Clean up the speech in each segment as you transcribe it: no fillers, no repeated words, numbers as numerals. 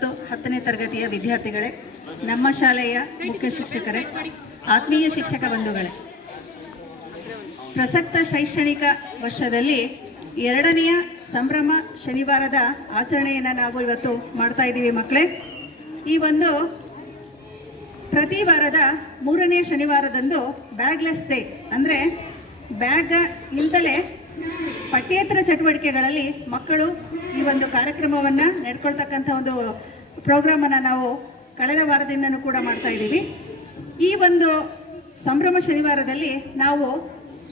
10ನೇ ತರಗತಿಯ ವಿದ್ಯಾರ್ಥಿಗಳೇ, ನಮ್ಮ ಶಾಲೆಯ ಮುಖ್ಯ ಶಿಕ್ಷಕರೇ, ಆತ್ಮೀಯ ಶಿಕ್ಷಕ ಬಂಧುಗಳೇ, ಪ್ರಸಕ್ತ ಶೈಕ್ಷಣಿಕ ವರ್ಷದಲ್ಲಿ 2ನೇ ಸಂಭ್ರಮ ಶನಿವಾರದ ಆಚರಣೆಯನ್ನು ನಾವು ಇವತ್ತು ಮಾಡ್ತಾ ಇದ್ದೀವಿ ಮಕ್ಕಳೇ. ಈ ಒಂದು ಪ್ರತಿ ವಾರದ 3ನೇ ಶನಿವಾರದಂದು ಬ್ಯಾಗ್ಲೆಸ್ ಡೇ, ಅಂದರೆ ಬ್ಯಾಗ್ ಇಲ್ದಲೇ ಪಠ್ಯೇತರ ಚಟುವಟಿಕೆಗಳಲ್ಲಿ ಮಕ್ಕಳು ಈ ಒಂದು ಕಾರ್ಯಕ್ರಮವನ್ನು ನಡೆಕೊಳ್ತಕ್ಕಂಥ ಒಂದು ಪ್ರೋಗ್ರಾಮನ್ನು ನಾವು ಕಳೆದ ವಾರದಿಂದನೂ ಕೂಡ ಮಾಡ್ತಾ ಇದ್ದೀವಿ. ಈ ಒಂದು ಸಂಭ್ರಮ ಶನಿವಾರದಲ್ಲಿ ನಾವು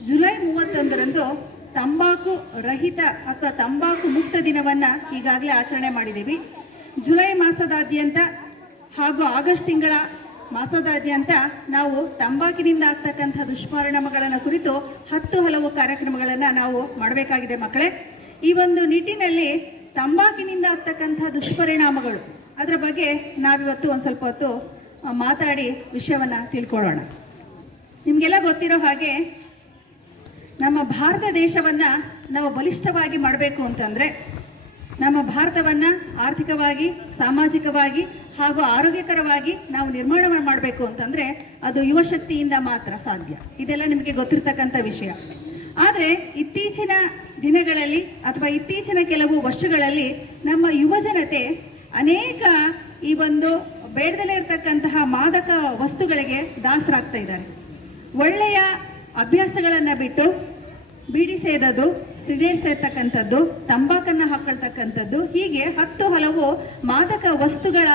ಜುಲೈ 31ರಂದು ತಂಬಾಕು ರಹಿತ ಅಥವಾ ತಂಬಾಕು ಮುಕ್ತ ದಿನವನ್ನು ಈಗಾಗಲೇ ಆಚರಣೆ ಮಾಡಿದ್ದೀವಿ. ಜುಲೈ ಮಾಸದಾದ್ಯಂತ ಹಾಗೂ ಆಗಸ್ಟ್ ತಿಂಗಳ ಮಾಸದಾದ್ಯಂತ ನಾವು ತಂಬಾಕಿನಿಂದ ಆಗ್ತಕ್ಕಂಥ ದುಷ್ಪರಿಣಾಮಗಳನ್ನು ಕುರಿತು 10 ಹಲವು ಕಾರ್ಯಕ್ರಮಗಳನ್ನು ನಾವು ಮಾಡಬೇಕಾಗಿದೆ ಮಕ್ಕಳೇ. ಈ ಒಂದು ನಿಟ್ಟಿನಲ್ಲಿ ತಂಬಾಕಿನಿಂದ ಆಗ್ತಕ್ಕಂಥ ದುಷ್ಪರಿಣಾಮಗಳು ಅದರ ಬಗ್ಗೆ ನಾವಿವತ್ತು ಒಂದು ಸ್ವಲ್ಪ ಹೊತ್ತು ಮಾತಾಡಿ ವಿಷಯವನ್ನು ತಿಳ್ಕೊಳ್ಳೋಣ. ನಿಮಗೆಲ್ಲ ಗೊತ್ತಿರೋ ಹಾಗೆ ನಮ್ಮ ಭಾರತ ದೇಶವನ್ನು ನಾವು ಬಲಿಷ್ಠವಾಗಿ ಮಾಡಬೇಕು ಅಂತಂದರೆ, ನಮ್ಮ ಭಾರತವನ್ನು ಆರ್ಥಿಕವಾಗಿ, ಸಾಮಾಜಿಕವಾಗಿ ಹಾಗೂ ಆರೋಗ್ಯಕರವಾಗಿ ನಾವು ನಿರ್ಮಾಣ ಮಾಡಬೇಕು ಅಂತಂದರೆ ಅದು ಯುವಶಕ್ತಿಯಿಂದ ಮಾತ್ರ ಸಾಧ್ಯ. ಇದೆಲ್ಲ ನಿಮಗೆ ಗೊತ್ತಿರ್ತಕ್ಕಂಥ ವಿಷಯ. ಆದರೆ ಇತ್ತೀಚಿನ ದಿನಗಳಲ್ಲಿ ಅಥವಾ ಇತ್ತೀಚಿನ ಕೆಲವು ವರ್ಷಗಳಲ್ಲಿ ನಮ್ಮ ಯುವಜನತೆ ಅನೇಕ ಈ ಒಂದು ಬೇಡದಲ್ಲೇ ಇರತಕ್ಕಂತಹ ಮಾದಕ ವಸ್ತುಗಳಿಗೆ ದಾಸರಾಗ್ತಾ ಇದ್ದಾರೆ. ಒಳ್ಳೆಯ ಅಭ್ಯಾಸಗಳನ್ನು ಬಿಟ್ಟು ಬೀಡಿ ಸೇದೋದು, ಸಿಗರೇಟ್ ಸೇರ್ತಕ್ಕಂಥದ್ದು, ತಂಬಾಕನ್ನು ಹಾಕೊಳ್ತಕ್ಕಂಥದ್ದು, ಹೀಗೆ 10 ಹಲವು ಮಾದಕ ವಸ್ತುಗಳ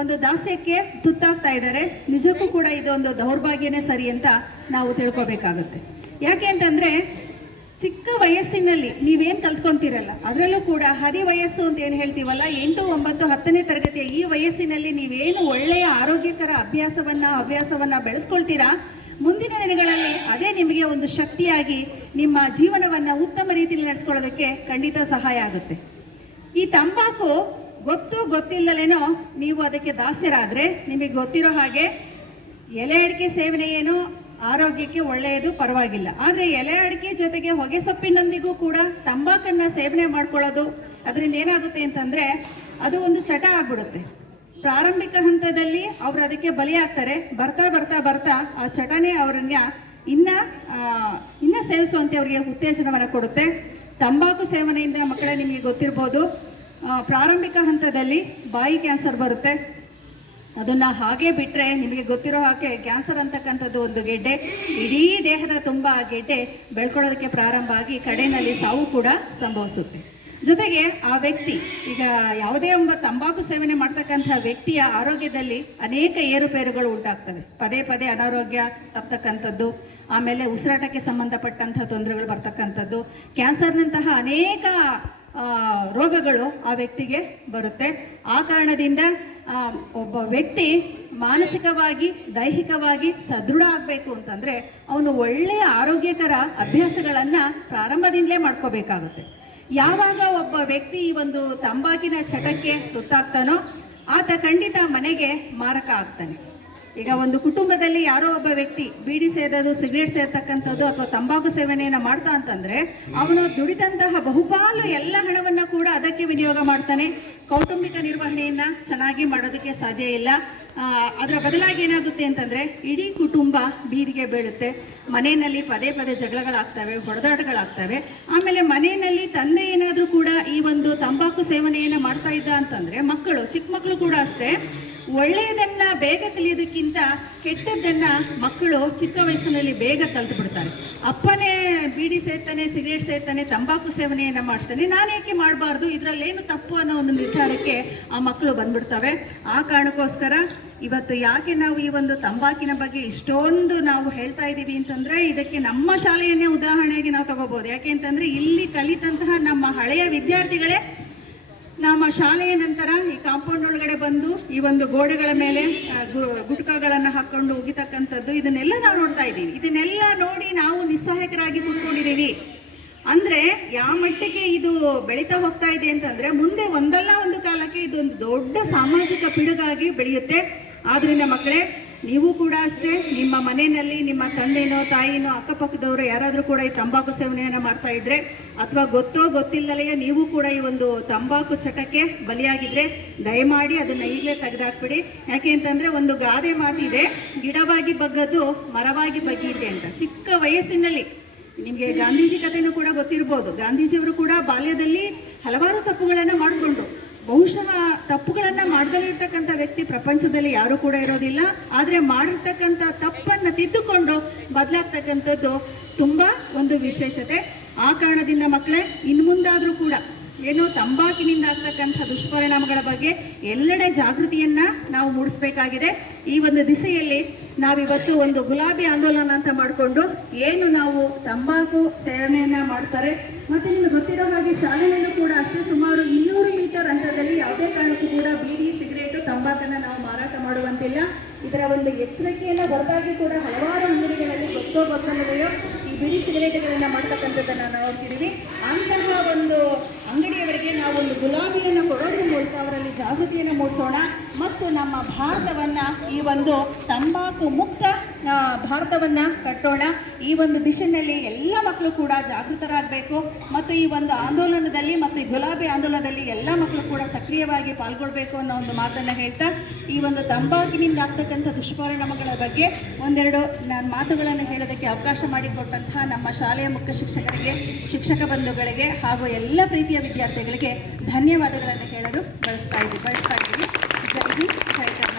ಒಂದು ದಾಸ್ಯಕ್ಕೆ ತುತ್ತಾಗ್ತಾ ಇದ್ದಾರೆ. ನಿಜಕ್ಕೂ ಕೂಡ ಇದೊಂದು ದೌರ್ಭಾಗ್ಯನೇ ಸರಿ ಅಂತ ನಾವು ತಿಳ್ಕೊಬೇಕಾಗುತ್ತೆ. ಯಾಕೆ ಅಂತಂದರೆ, ಚಿಕ್ಕ ವಯಸ್ಸಿನಲ್ಲಿ ನೀವೇನು ಕಲ್ತ್ಕೊಂತೀರಲ್ಲ, ಅದರಲ್ಲೂ ಕೂಡ ಹದಿ ವಯಸ್ಸು ಅಂತ ಏನು ಹೇಳ್ತೀವಲ್ಲ, 8, 9, 10ನೇ ತರಗತಿಯ ಈ ವಯಸ್ಸಿನಲ್ಲಿ ನೀವೇನು ಒಳ್ಳೆಯ ಆರೋಗ್ಯಕರ ಹವ್ಯಾಸವನ್ನು ಬೆಳೆಸ್ಕೊಳ್ತೀರಾ, ಮುಂದಿನ ದಿನಗಳಲ್ಲಿ ಅದೇ ನಿಮಗೆ ಒಂದು ಶಕ್ತಿಯಾಗಿ ನಿಮ್ಮ ಜೀವನವನ್ನು ಉತ್ತಮ ರೀತಿಯಲ್ಲಿ ನಡೆಸ್ಕೊಳ್ಳೋದಕ್ಕೆ ಖಂಡಿತ ಸಹಾಯ ಆಗುತ್ತೆ. ಈ ತಂಬಾಕು ಗೊತ್ತಿಲ್ಲದೇನೋ ನೀವು ಅದಕ್ಕೆ ದಾಸ್ಯರಾದರೆ, ನಿಮಗೆ ಗೊತ್ತಿರೋ ಹಾಗೆ ಎಲೆ ಅಡಿಕೆ ಸೇವನೆ ಏನು ಆರೋಗ್ಯಕ್ಕೆ ಒಳ್ಳೆಯದು, ಪರವಾಗಿಲ್ಲ. ಆದರೆ ಎಲೆ ಅಡಿಕೆ ಜೊತೆಗೆ ಹೊಗೆ ಸೊಪ್ಪಿನೊಂದಿಗೂ ಕೂಡ ತಂಬಾಕನ್ನು ಸೇವನೆ ಮಾಡ್ಕೊಳ್ಳೋದು, ಅದರಿಂದ ಏನಾಗುತ್ತೆ ಅಂತಂದರೆ ಅದು ಒಂದು ಚಟ ಆಗ್ಬಿಡುತ್ತೆ. ಪ್ರಾರಂಭಿಕ ಹಂತದಲ್ಲಿ ಅವರು ಅದಕ್ಕೆ ಬಲಿಯಾಗ್ತಾರೆ. ಬರ್ತಾ ಬರ್ತಾ ಬರ್ತಾ ಆ ಚಟನೆ ಅವರನ್ನ ಇನ್ನ ಸೇವಿಸುವಂತೆ ಅವರಿಗೆ ಉತ್ತೇಜನವನ್ನು ಕೊಡುತ್ತೆ. ತಂಬಾಕು ಸೇವನೆಯಿಂದ ಮಕ್ಕಳೇ ನಿಮಗೆ ಗೊತ್ತಿರ್ಬೋದು, ಪ್ರಾರಂಭಿಕ ಹಂತದಲ್ಲಿ ಬಾಯಿ ಕ್ಯಾನ್ಸರ್ ಬರುತ್ತೆ. ಅದನ್ನು ಹಾಗೆ ಬಿಟ್ಟರೆ ನಿಮಗೆ ಗೊತ್ತಿರೋ ಹಾಗೆ ಕ್ಯಾನ್ಸರ್ ಅಂತಕ್ಕಂಥದ್ದು ಒಂದು ಗೆಡ್ಡೆ, ಇಡೀ ದೇಹದ ತುಂಬ ಆ ಗೆಡ್ಡೆ ಬೆಳ್ಕೊಳ್ಳೋದಕ್ಕೆ ಪ್ರಾರಂಭ ಆಗಿ ಕಡೆಯಲ್ಲಿ ಸಾವು ಕೂಡ ಸಂಭವಿಸುತ್ತೆ. ಜೊತೆಗೆ ಆ ವ್ಯಕ್ತಿ ಈಗ ಯಾವುದೇ ಒಬ್ಬ ತಂಬಾಕು ಸೇವನೆ ಮಾಡ್ತಕ್ಕಂಥ ವ್ಯಕ್ತಿಯ ಆರೋಗ್ಯದಲ್ಲಿ ಅನೇಕ ಏರುಪೇರುಗಳು ಉಂಟಾಗ್ತವೆ. ಪದೇ ಪದೇ ಅನಾರೋಗ್ಯ ತಪ್ಪತಕ್ಕಂಥದ್ದು, ಆಮೇಲೆ ಉಸಿರಾಟಕ್ಕೆ ಸಂಬಂಧಪಟ್ಟಂಥ ತೊಂದರೆಗಳು ಬರ್ತಕ್ಕಂಥದ್ದು, ಕ್ಯಾನ್ಸರ್ನಂತಹ ಅನೇಕ ರೋಗಗಳು ಆ ವ್ಯಕ್ತಿಗೆ ಬರುತ್ತೆ. ಆ ಕಾರಣದಿಂದ ಒಬ್ಬ ವ್ಯಕ್ತಿ ಮಾನಸಿಕವಾಗಿ, ದೈಹಿಕವಾಗಿ ಸದೃಢ ಆಗಬೇಕು ಅಂತಂದರೆ ಅವನು ಒಳ್ಳೆಯ ಆರೋಗ್ಯಕರ ಅಭ್ಯಾಸಗಳನ್ನು ಪ್ರಾರಂಭದಿಂದಲೇ ಮಾಡ್ಕೋಬೇಕಾಗುತ್ತೆ. ಯಾವಾಗ ಒಬ್ಬ ವ್ಯಕ್ತಿ ಈ ಒಂದು ತಂಬಾಕಿನ ಚಟಕ್ಕೆ ತುತ್ತಾಗ್ತಾನೋ ಆತ ಖಂಡಿತ ಮನೆಗೆ ಮಾರಕ ಆಗ್ತಾನೆ. ಈಗ ಒಂದು ಕುಟುಂಬದಲ್ಲಿ ಯಾರೋ ಒಬ್ಬ ವ್ಯಕ್ತಿ ಬೀಡಿ ಸೇದೋದು, ಸಿಗರೇಟ್ ಸೇರ್ತಕ್ಕಂಥದ್ದು ಅಥವಾ ತಂಬಾಕು ಸೇವನೆಯನ್ನು ಮಾಡ್ತಾ ಅಂತಂದರೆ ಅವನು ದುಡಿದಂತಹ ಬಹುಪಾಲು ಎಲ್ಲ ಹಣವನ್ನು ಕೂಡ ಅದಕ್ಕೆ ವಿನಿಯೋಗ ಮಾಡ್ತಾನೆ. ಕೌಟುಂಬಿಕ ನಿರ್ವಹಣೆಯನ್ನು ಚೆನ್ನಾಗಿ ಮಾಡೋದಕ್ಕೆ ಸಾಧ್ಯ ಇಲ್ಲ. ಅದರ ಬದಲಾಗಿ ಏನಾಗುತ್ತೆ ಅಂತಂದರೆ ಇಡೀ ಕುಟುಂಬ ಬೀದಿಗೆ ಬೀಳುತ್ತೆ. ಮನೆಯಲ್ಲಿ ಪದೇ ಪದೇ ಜಗಳಗಳಾಗ್ತವೆ, ಹೊಡೆದಾಟಗಳಾಗ್ತವೆ. ಆಮೇಲೆ ಮನೆಯಲ್ಲಿ ತಂದೆ ಏನಾದರೂ ಕೂಡ ಈ ಒಂದು ತಂಬಾಕು ಸೇವನೆಯನ್ನು ಮಾಡ್ತಾ ಇದ್ದ ಅಂತಂದರೆ ಚಿಕ್ಕ ಮಕ್ಕಳು ಕೂಡ ಅಷ್ಟೇ, ಒಳ್ಳೆಯದನ್ನು ಬೇಗ ಕಲಿಯೋದಕ್ಕಿಂತ ಕೆಟ್ಟದ್ದನ್ನು ಮಕ್ಕಳು ಚಿಕ್ಕ ವಯಸ್ಸಿನಲ್ಲಿ ಬೇಗ ಕಲ್ತು ಬಿಡ್ತಾರೆ. ಅಪ್ಪನೇ ಬೀಡಿ ಸೇರ್ತಾನೆ, ಸಿಗರೇಟ್ ಸೇರ್ತಾನೆ, ತಂಬಾಕು ಸೇವನೆಯನ್ನು ಮಾಡ್ತಾನೆ, ನಾನೇಕೆ ಮಾಡಬಾರ್ದು, ಇದರಲ್ಲೇನು ತಪ್ಪು ಅನ್ನೋ ಒಂದು ನಿರ್ಧಾರಕ್ಕೆ ಆ ಮಕ್ಕಳು ಬಂದ್ಬಿಡ್ತವೆ. ಆ ಕಾರಣಕ್ಕೋಸ್ಕರ ಇವತ್ತು ಯಾಕೆ ನಾವು ಈ ಒಂದು ತಂಬಾಕಿನ ಬಗ್ಗೆ ಇಷ್ಟೊಂದು ನಾವು ಹೇಳ್ತಾ ಇದ್ದೀವಿ ಅಂತಂದರೆ, ಇದಕ್ಕೆ ನಮ್ಮ ಶಾಲೆಯನ್ನೇ ಉದಾಹರಣೆಯಾಗಿ ನಾವು ತಗೋಬೋದು. ಯಾಕೆ ಅಂತಂದರೆ ಇಲ್ಲಿ ಕಲಿತಂತಹ ನಮ್ಮ ಹಳೆಯ ವಿದ್ಯಾರ್ಥಿಗಳೇ ನಮ್ಮ ಶಾಲೆಯ ನಂತರ ಈ ಕಾಂಪೌಂಡ್ ಒಳಗಡೆ ಬಂದು ಈ ಒಂದು ಗೋಡೆಗಳ ಮೇಲೆ ಗುಟ್ಕಗಳನ್ನು ಹಾಕ್ಕೊಂಡು ಉಗಿತಕ್ಕಂಥದ್ದು, ಇದನ್ನೆಲ್ಲ ನಾವು ನೋಡ್ತಾ ಇದ್ದೀವಿ. ಇದನ್ನೆಲ್ಲ ನೋಡಿ ನಾವು ನಿಸ್ಸಹಾಯಕರಾಗಿ ಕೂತ್ಕೊಂಡಿದ್ದೀವಿ. ಅಂದರೆ ಯಾವ ಮಟ್ಟಿಗೆ ಇದು ಬೆಳೀತಾ ಹೋಗ್ತಾ ಇದೆ ಅಂತಂದರೆ ಮುಂದೆ ಒಂದಲ್ಲ ಒಂದು ಕಾಲಕ್ಕೆ ಇದೊಂದು ದೊಡ್ಡ ಸಾಮಾಜಿಕ ಪಿಡುಗಾಗಿ ಬೆಳೆಯುತ್ತೆ. ಆದ್ದರಿಂದ ಮಕ್ಕಳೇ, ನೀವು ಕೂಡ ಅಷ್ಟೇ ನಿಮ್ಮ ಮನೆಯಲ್ಲಿ ನಿಮ್ಮ ತಂದೆನೋ ತಾಯಿನೋ ಅಕ್ಕಪಕ್ಕದವರು ಯಾರಾದರೂ ಕೂಡ ಈ ತಂಬಾಕು ಸೇವನೆಯನ್ನು ಮಾಡ್ತಾ ಇದ್ರೆ ಅಥವಾ ಗೊತ್ತೋ ಗೊತ್ತಿಲ್ಲದಲೇ ನೀವು ಕೂಡ ಈ ಒಂದು ತಂಬಾಕು ಚಟಕ್ಕೆ ಬಲಿಯಾಗಿದ್ರೆ ದಯಮಾಡಿ ಅದನ್ನು ಈಗಲೇ ತೆಗೆದಾಕ್ಬಿಡಿ. ಯಾಕೆ ಅಂತಂದರೆ ಒಂದು ಗಾದೆ ಮಾತಿದೆ, ಗಿಡವಾಗಿ ಬಗ್ಗದ್ದು ಮರವಾಗಿ ಬಗ್ಗಿದೆ ಅಂತ. ಚಿಕ್ಕ ವಯಸ್ಸಿನಲ್ಲಿ ನಿಮಗೆ ಗಾಂಧೀಜಿ ಕಥೆನೂ ಕೂಡ ಗೊತ್ತಿರ್ಬೋದು. ಗಾಂಧೀಜಿಯವರು ಕೂಡ ಬಾಲ್ಯದಲ್ಲಿ ಹಲವಾರು ತಪ್ಪುಗಳನ್ನು ಮಾಡಿಕೊಂಡ್ರು. ಬಹುಶಃ ತಪ್ಪುಗಳನ್ನು ಮಾಡದಲ್ಲೇ ಇರ್ತಕ್ಕಂಥ ವ್ಯಕ್ತಿ ಪ್ರಪಂಚದಲ್ಲಿ ಯಾರೂ ಕೂಡ ಇರೋದಿಲ್ಲ. ಆದರೆ ಮಾಡಿರ್ತಕ್ಕಂಥ ತಪ್ಪನ್ನು ತಿದ್ದುಕೊಂಡು ಬದಲಾಗ್ತಕ್ಕಂಥದ್ದು ತುಂಬ ಒಂದು ವಿಶೇಷತೆ. ಆ ಕಾರಣದಿಂದ ಮಕ್ಕಳೇ, ಇನ್ನು ಮುಂದಾದರೂ ಕೂಡ ಏನು ತಂಬಾಕಿನಿಂದ ಆಗ್ತಕ್ಕಂಥ ದುಷ್ಪರಿಣಾಮಗಳ ಬಗ್ಗೆ ಎಲ್ಲೆಡೆ ಜಾಗೃತಿಯನ್ನು ನಾವು ಮೂಡಿಸಬೇಕಾಗಿದೆ. ಈ ಒಂದು ದಿಸೆಯಲ್ಲಿ ನಾವಿವತ್ತು ಒಂದು ಗುಲಾಬಿ ಆಂದೋಲನ ಅಂತ ಮಾಡಿಕೊಂಡು ಏನು ನಾವು ತಂಬಾಕು ಸೇವನೆಯನ್ನು ಮಾಡ್ತಾರೆ. ಮತ್ತು ನಿಮಗೆ ಗೊತ್ತಿರೋ ಹಾಗೆ ಶಾಲೆಯಲ್ಲೂ ಕೂಡ ಅಷ್ಟೇ ಸುಮಾರು 200 ಲೀಟರ್ ಹಂತದಲ್ಲಿ ಯಾವುದೇ ಕಾರಣಕ್ಕೂ ಕೂಡ ಬೀಡಿ, ಸಿಗರೇಟು, ತಂಬಾಕನ್ನು ನಾವು ಮಾರಾಟ ಮಾಡುವಂತಿಲ್ಲ. ಇದರ ಒಂದು ಎಚ್ಚರಿಕೆಯನ್ನು ಹೊರತಾಗಿ ಕೂಡ ಹಲವಾರು ಅಂಗಡಿಗಳಲ್ಲಿ ಗೊತ್ತಲ್ಲದೆಯೋ ಈ ಬೀಡಿ ಸಿಗರೇಟ್ಗಳನ್ನು ಮಾಡ್ತಕ್ಕಂಥದ್ದನ್ನು ನಾವು ನೋಡ್ತಿದ್ದೀವಿ. ಅಂತಹ ಒಂದು ಅಂಗಡಿಯವರಿಗೆ ನಾವು ಒಂದು ಗುಲಾಬಿಯನ್ನು ಕೊಡೋದ್ರ ಮೂಲಕ ಅವರಲ್ಲಿ ಜಾಗೃತಿಯನ್ನು ಮೂಡಿಸೋಣ ಮತ್ತು ನಮ್ಮ ಭಾರತವನ್ನು ಈ ಒಂದು ತಂಬಾಕು ಮುಕ್ತ ಭಾರತವನ್ನು ಕಟ್ಟೋಣ. ಈ ಒಂದು ದಿಶೆಯಲ್ಲಿ ಎಲ್ಲ ಮಕ್ಕಳು ಕೂಡ ಜಾಗೃತರಾಗಬೇಕು ಮತ್ತು ಈ ಒಂದು ಆಂದೋಲನದಲ್ಲಿ ಮತ್ತು ಈ ಗುಲಾಬಿ ಆಂದೋಲನದಲ್ಲಿ ಎಲ್ಲ ಮಕ್ಕಳು ಕೂಡ ಸಕ್ರಿಯವಾಗಿ ಪಾಲ್ಗೊಳ್ಬೇಕು ಅನ್ನೋ ಒಂದು ಮಾತನ್ನು ಹೇಳ್ತಾ, ಈ ಒಂದು ತಂಬಾಕಿನಿಂದ ಆಗ್ತಕ್ಕಂಥ ದುಷ್ಪರಿಣಾಮಗಳ ಬಗ್ಗೆ ಒಂದೆರಡು ನಾನು ಮಾತುಗಳನ್ನು ಹೇಳೋದಕ್ಕೆ ಅವಕಾಶ ಮಾಡಿಕೊಟ್ಟಂತಹ ನಮ್ಮ ಶಾಲೆಯ ಮುಖ್ಯ ಶಿಕ್ಷಕರಿಗೆ, ಶಿಕ್ಷಕ ಬಂಧುಗಳಿಗೆ ಹಾಗೂ ಎಲ್ಲ ಪ್ರೀತಿಯ ವಿದ್ಯಾರ್ಥಿಗಳಿಗೆ ಧನ್ಯವಾದಗಳನ್ನು ಹೇಳಲು ಬಯಸ್ತಾ ಇದ್ದೀನಿ. ಜೈ ಹಿಂದ್, ಜೈ ಕರ್ನಾಟಕ.